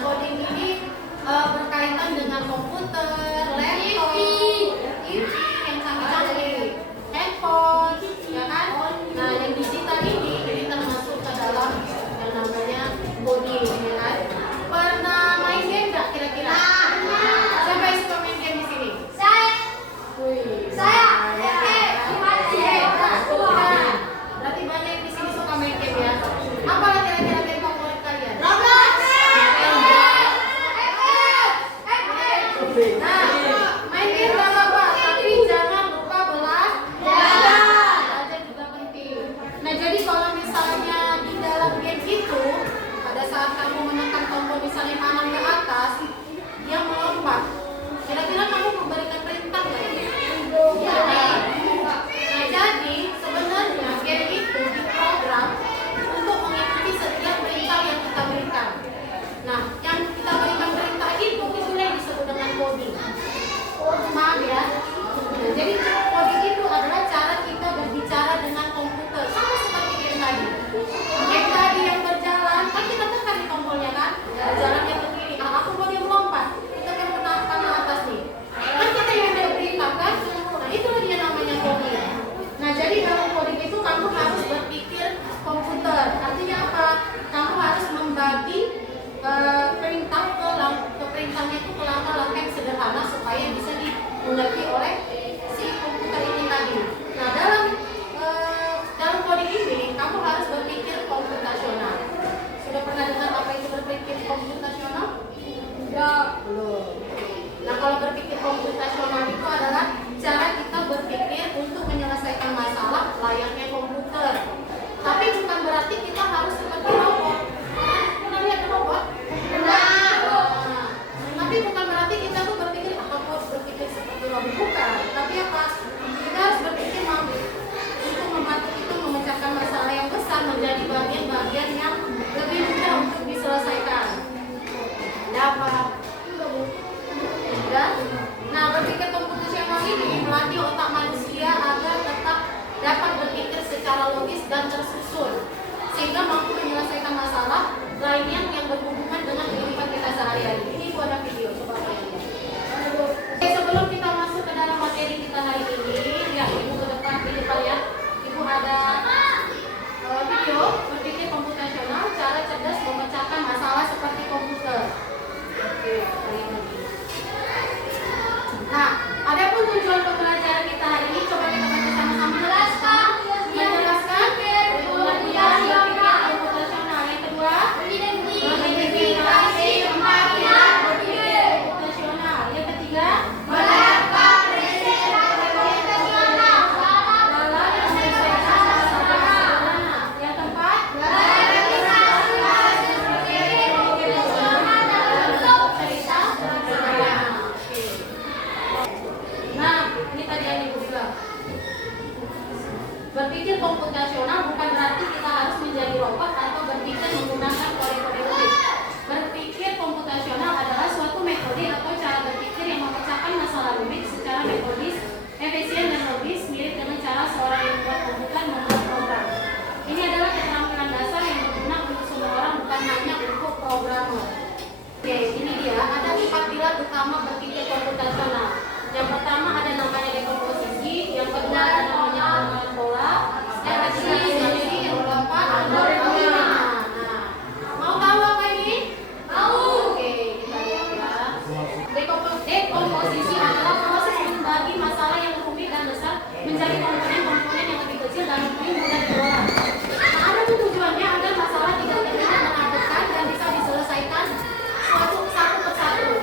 coding ini berkaitan dengan komputer, laptop, TV yang canggih-canggih, handphone, ya kan? Nah, yang digital ini termasuk ke dalam yang namanya coding, ya kan? Pernah main game nggak kira-kira? Siapa yang suka main game di sini? Saya. Berarti banyak di sini suka main game ya. Apa kira-kira game favorit kalian? Nah, main game gak apa-apa, tapi jangan lupa belajar juga penting. Nah, jadi kalau misalnya di dalam game itu, pada saat kamu menekan tombol misalnya kanan ke atas, dia melompat. Kira-kira kamu memberikan perintah nggak ya? Nah, jadi sebenarnya game itu diprogram untuk mengikuti setiap perintah yang kita berikan. Nah, yang kita berikan perintah itu yang disebut dengan coding. Maaf ya. Nah, jadi coding itu adalah cara kita berbicara dengan komputer, sama seperti game tadi. Game tadi yang berjalan, kan kita tekan di tombolnya kan? Jalannya ke kiri. Nah, aku mau dia melompat, kita kan tekan ke atas nih. Kan kita yang berperintah kan? Nah, itulah dia namanya coding. Nah, jadi dalam coding itu kamu harus berpikir komputer. Artinya apa? Kamu harus membagi perintah ke perintahnya itu ke langkah-langkah yang sederhana supaya bisa dimengerti oleh si komputer ini tadi. Nah, dalam coding ini kamu harus berpikir komputasional. Sudah pernah dengar apa itu berpikir komputasional? Enggak, belum. Nah, kalau berpikir komputasional itu adalah cara kita berpikir untuk menyelesaikan masalah layaknya komputer. Tapi bukan berarti kita harus seperti robot. Pernah lihat robot? Tapi bukan berarti kita tuh berpikir seperti robot, bukan. Tapi apa? Kita harus berpikir untuk membantu kita memecahkan masalah yang besar menjadi bagian-bagian yang lebih mudah untuk diselesaikan. Dapat? Nah, berpikir komputasional ini melatih otak manusia agar tetap dapat berpikir secara logis dan tersusun, sehingga mampu menyelesaikan masalah lainnya yang berhubungan dengan kehidupan kita sehari-hari. Ini Ibu ada video, coba kalian lihat. Oke, sebelum kita masuk ke dalam materi kita hari ini, ya Ibu ke depan pilih kalian. Ibu ada video berpikir komputasional, cara cerdas memecahkan masalah seperti komputer. Oke, kalian lagi. Nah, ada pun tujuan pembelajaran kita hari ini, coba kita baca sama-sama. Menjelaskan pengertian berpikir komputasional. Yang kedua, mengidentifikasi empat pilar berpikir komputasional. Yang ketiga, menerapkan prinsip komputasional dalam menyelesaikan masalah sederhana. Yang keempat, berinvestasi berpikir komputasional dalam bentuk cerita sederhana. Nah, ini tadi yang Ibu bilang. Berpikir komputasional bukan berarti kita harus menjadi robot atau berpikir menggunakan kode-kode rumit. Berpikir komputasional adalah suatu metode atau cara berpikir yang memecahkan masalah rumit secara metodis, efisien dan logis, mirip dengan cara seorang yang membuat komputer membuat program. Ini adalah keterampilan dasar yang berguna untuk semua orang, bukan hanya untuk programmer. Oke, ini dia. Ada 4 pilar utama berpikir komputasional. Yang pertama ada namanya dekomposisi, yang kedua ada namanya pengenalan pola, yang ketiga yang keempat algoritma. Nah, mau tahu apa ini? Tahu. Oke, kita lihat ya. Dekomposisi adalah proses membagi masalah yang rumit dan besar menjadi komponen-komponen yang lebih kecil dan lebih mudah diolah. Nah, ada tujuannya agar masalah tidak terlihat menakutkan dan bisa diselesaikan satu persatu.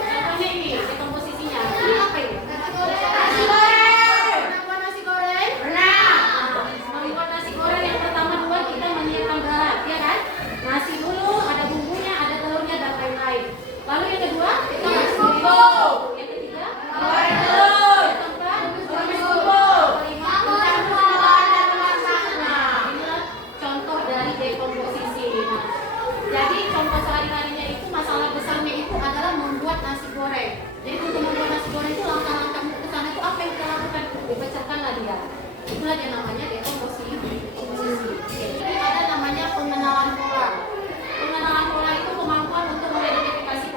Contohnya ini dekomposisinya. Ini apa ini? Lalu yang kedua, kita masuk bumbu. Yang ketiga, yang keempat, bumbu. Kelima, dan memasak. Nah, inilah contoh dari dekomposisi. Nah, jadi contoh sehari-harinya itu masalah besarnya itu adalah membuat nasi goreng. Jadi untuk membuat nasi goreng itu langkah-langkah ke sana itu apa yang kita lakukan? Dipecahkanlah dia. Itulah yang namanya dekomposisi. Jadi ada namanya pengenalan pola. Pengenalan pola itu kemampuan untuk mengidentifikasi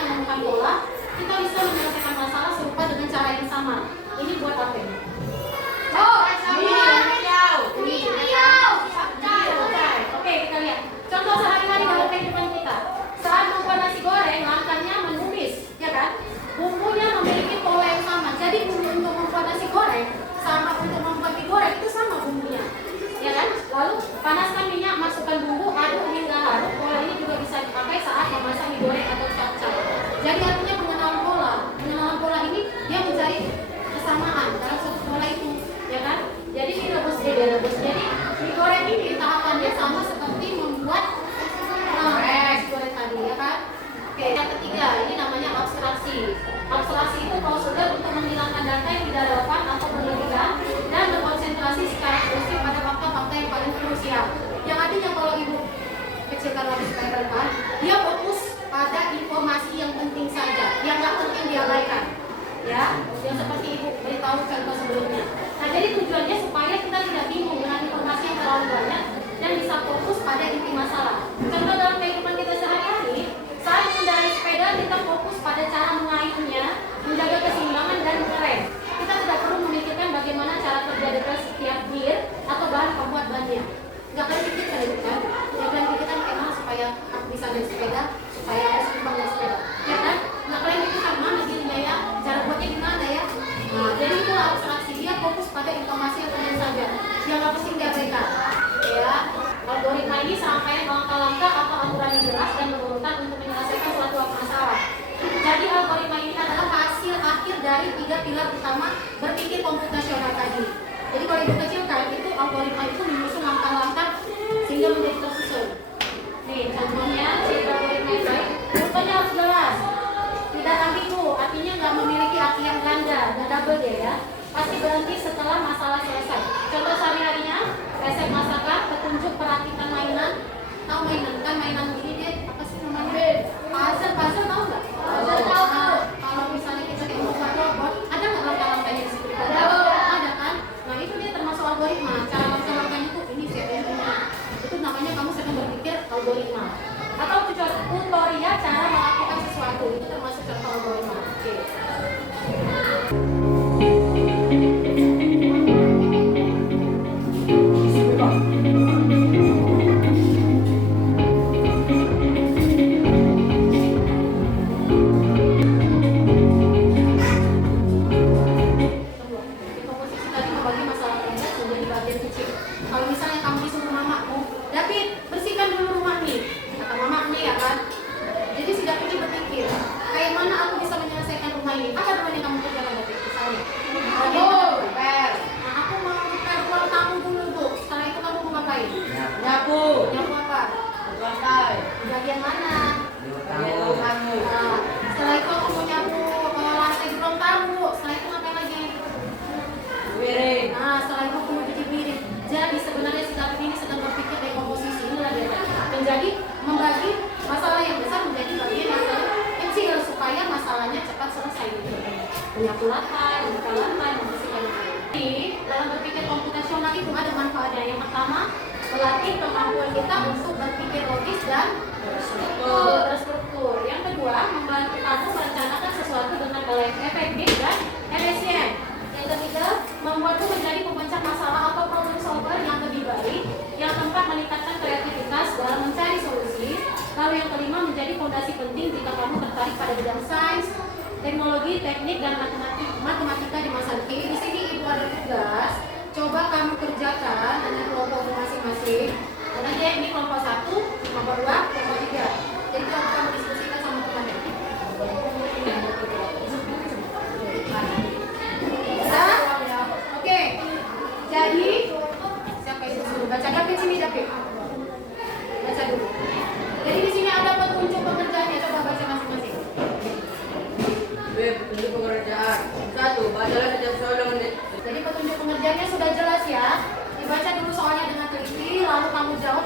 menemukan pola, kita bisa menyelesaikan masalah serupa dengan cara yang sama. Ini buat apa ini? Oke, kita lihat. Contoh sehari-hari dalam kehidupan kita. Saat membuat nasi goreng, langkahnya menumis, ya kan? Bumbunya memiliki pola yang sama. Jadi bumbu untuk membuat nasi goreng sama untuk membuat mie goreng itu sama bumbunya, ya kan? Lalu panaskan minyak, masukkan bumbu, aduk hingga larut. Pola ini juga bisa dipakai saat memasak mie goreng atau capcay. Jadi artinya pengenalan pola ini dia mencari kesamaan dalam suatu pola itu, ya kan? Jadi direbus. Jadi mie goreng ini tahapannya sama seperti membuat nasi goreng tadi, ya kan? Oke, yang ketiga ini namanya abstraksi. Abstraksi itu prosedur untuk menghilangkan data yang tidak relevan atau berlebihan dan berkonsentrasi secara eksklusif pada fakta-fakta yang paling krusial. Yang artinya kalau ibu kecilkan lagi supaya relevan, dia fokus pada informasi yang penting saja, yang nggak penting diabaikan. Ya, yang seperti ibu beritahu contoh sebelumnya. Nah, jadi tujuannya supaya kita tidak bingung dengan informasi yang terlalu banyak dan bisa fokus pada inti masalah. Contoh dalam kehidupan kita sehari-hari, saat mengendarai sepeda kita fokus pada cara mengayuhnya, menjaga keseimbangan dan rem. Kita tidak perlu memikirkan bagaimana cara kerja dekat setiap gear atau bahan pembuat bannya. Nggak kalian pikirkan itu kan? Ya kalian pikirkan bagaimana supaya aku bisa naik sepeda, supaya aku seimbang naik sepeda, ya kan? Nggak kalian pikirkan mana gearnya ya, cara buatnya gimana ya? Nah, jadi itu abstraksi, dia fokus pada informasi yang penting saja, yang nggak penting diabaikan. Ya, algoritma ini serangkaian langkah-langkah atau aturan yang jelas dan berurutan untuk menyelesaikan suatu masalah. Jadi algoritma ini adalah hasil akhir dari 3 pilar utama berpikir komputasional tadi. Jadi kalau ibu kecilkan itu algoritma itu menyusun langkah-langkah sehingga menjadi tersusun. Nih contohnya ciri algoritma yang baik, rutenya harus jelas, tidak ambigu, artinya nggak memiliki arti yang ganda dan double ya. Pasti berhenti setelah masalah selesai. Contoh sehari-harinya, resep masakan, petunjuk perakitan mainan. Tahu mainan kan, mainan gini deh, apa sih namanya? Puzzle tahu nggak? Puzzle tahu. Kalau misalnya kita kayak membuat robot, ada nggak langkah-langkahnya di situ? Ada kan? Nah itu dia termasuk algoritma. Cara langkah-langkahnya tuh ini step-nya. Itu namanya kamu sedang berpikir algoritma. Atau tutorial cara melakukan sesuatu, itu termasuk contoh algoritma. Oke. Kalau misalnya kamu disuruh mamamu, David bersihkan dulu rumah nih, kata mama nih ya kan. Jadi si David ini berpikir, kayak mana aku bisa menyelesaikan rumah ini? Apa dulu yang kamu kerjakan David? Misalnya, nah aku mau buka ruang tamu dulu bu. Setelah itu kamu mau ngapain? Nyapu apa? Lantai. Bagian mana? Nah, setelah itu aku mau nyapu lantai di ruang tamu. Setelah itu ngapain lagi? Piring. Nah, setelah itu aku mau cuci piring. Jadi sebenarnya si David ini sedang berpikir dekomposisi, inilah dia menjadi membagi masalah yang besar menjadi bagian yang kecil supaya masalahnya cepat selesai. Menyapu lantai, membuka lantai, membersihkan lantai. Jadi dalam berpikir komputasional itu ada manfaatnya. Yang pertama, melatih kemampuan kita untuk berpikir logis dan terstruktur. Yang kedua, membantu kamu merencanakan sesuatu dengan efektif dan efisien. Yang ketiga, membuatmu menjadi pemecah masalah atau problem solver yang lebih baik, yang keempat meningkatkan kreativitas dalam mencari solusi. Lalu yang kelima menjadi fondasi penting jika kamu tertarik pada bidang sains, teknologi, teknik, dan matematika di masa depan. Di sini ibu ada tugas, coba kamu kerjakan dengan kelompok masing-masing. Dan aja ini kelompok 1, kelompok 2, kelompok 3. Jadi coba kamu diskusikan sama teman-teman. Oke, jadi siapa itu dulu? Baca David sini David. Baca dulu. Jadi di sini ada petunjuk pengerjaannya, coba baca masing-masing. Petunjuk pengerjaan 1. Bacalah setiap soal dengan Jadi petunjuk pengerjaannya sudah jelas ya. Dibaca dulu soalnya dengan teliti, lalu kamu jawab.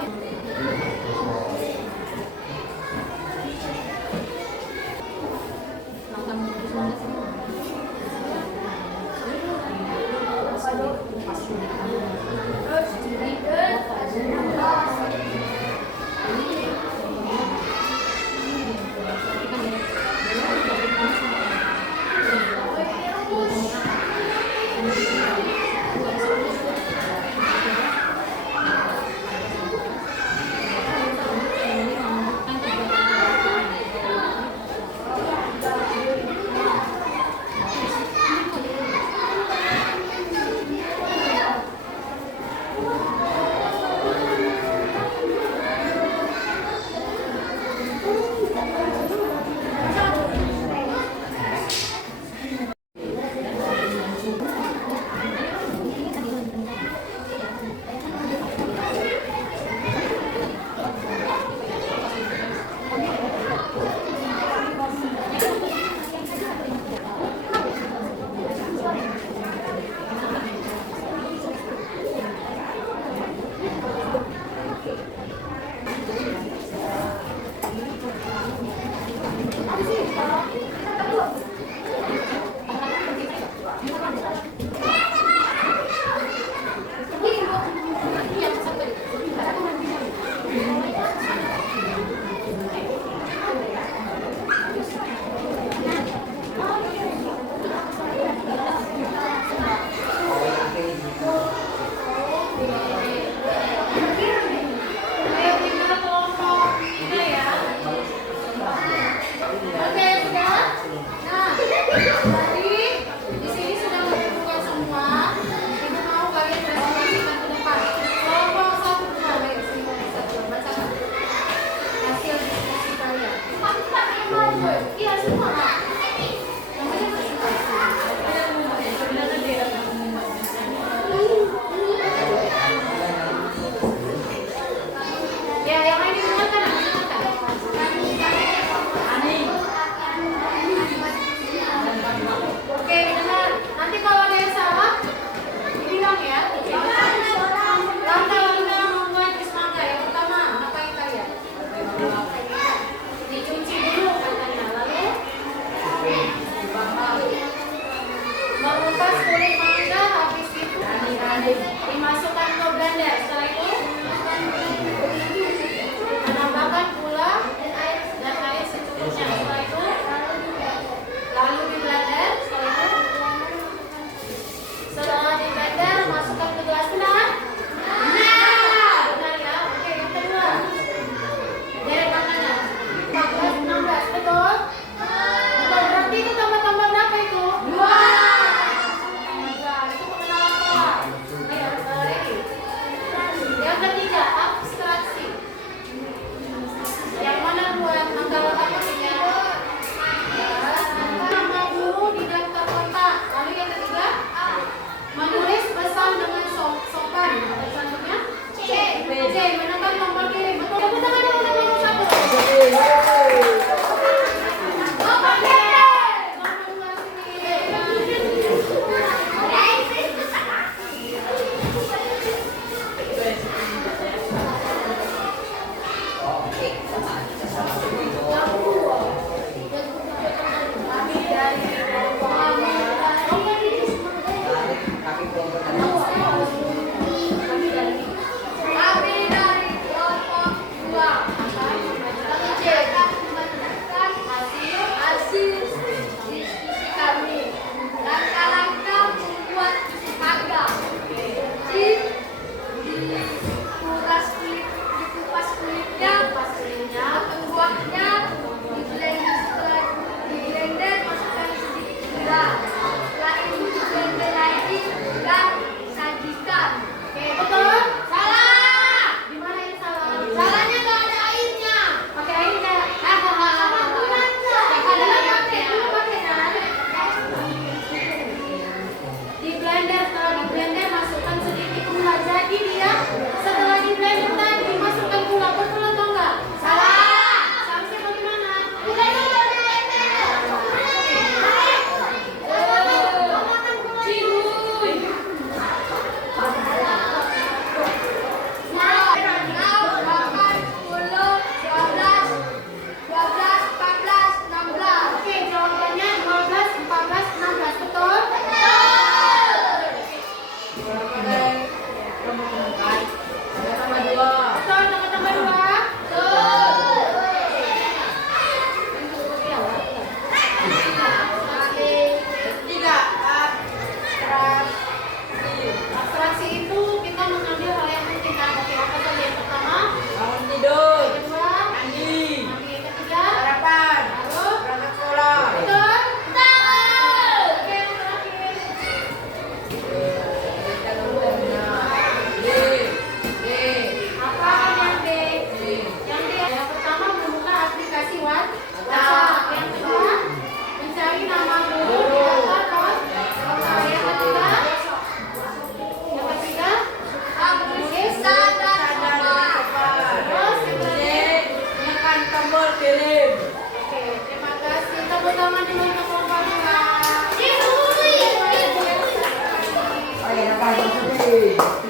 Ade.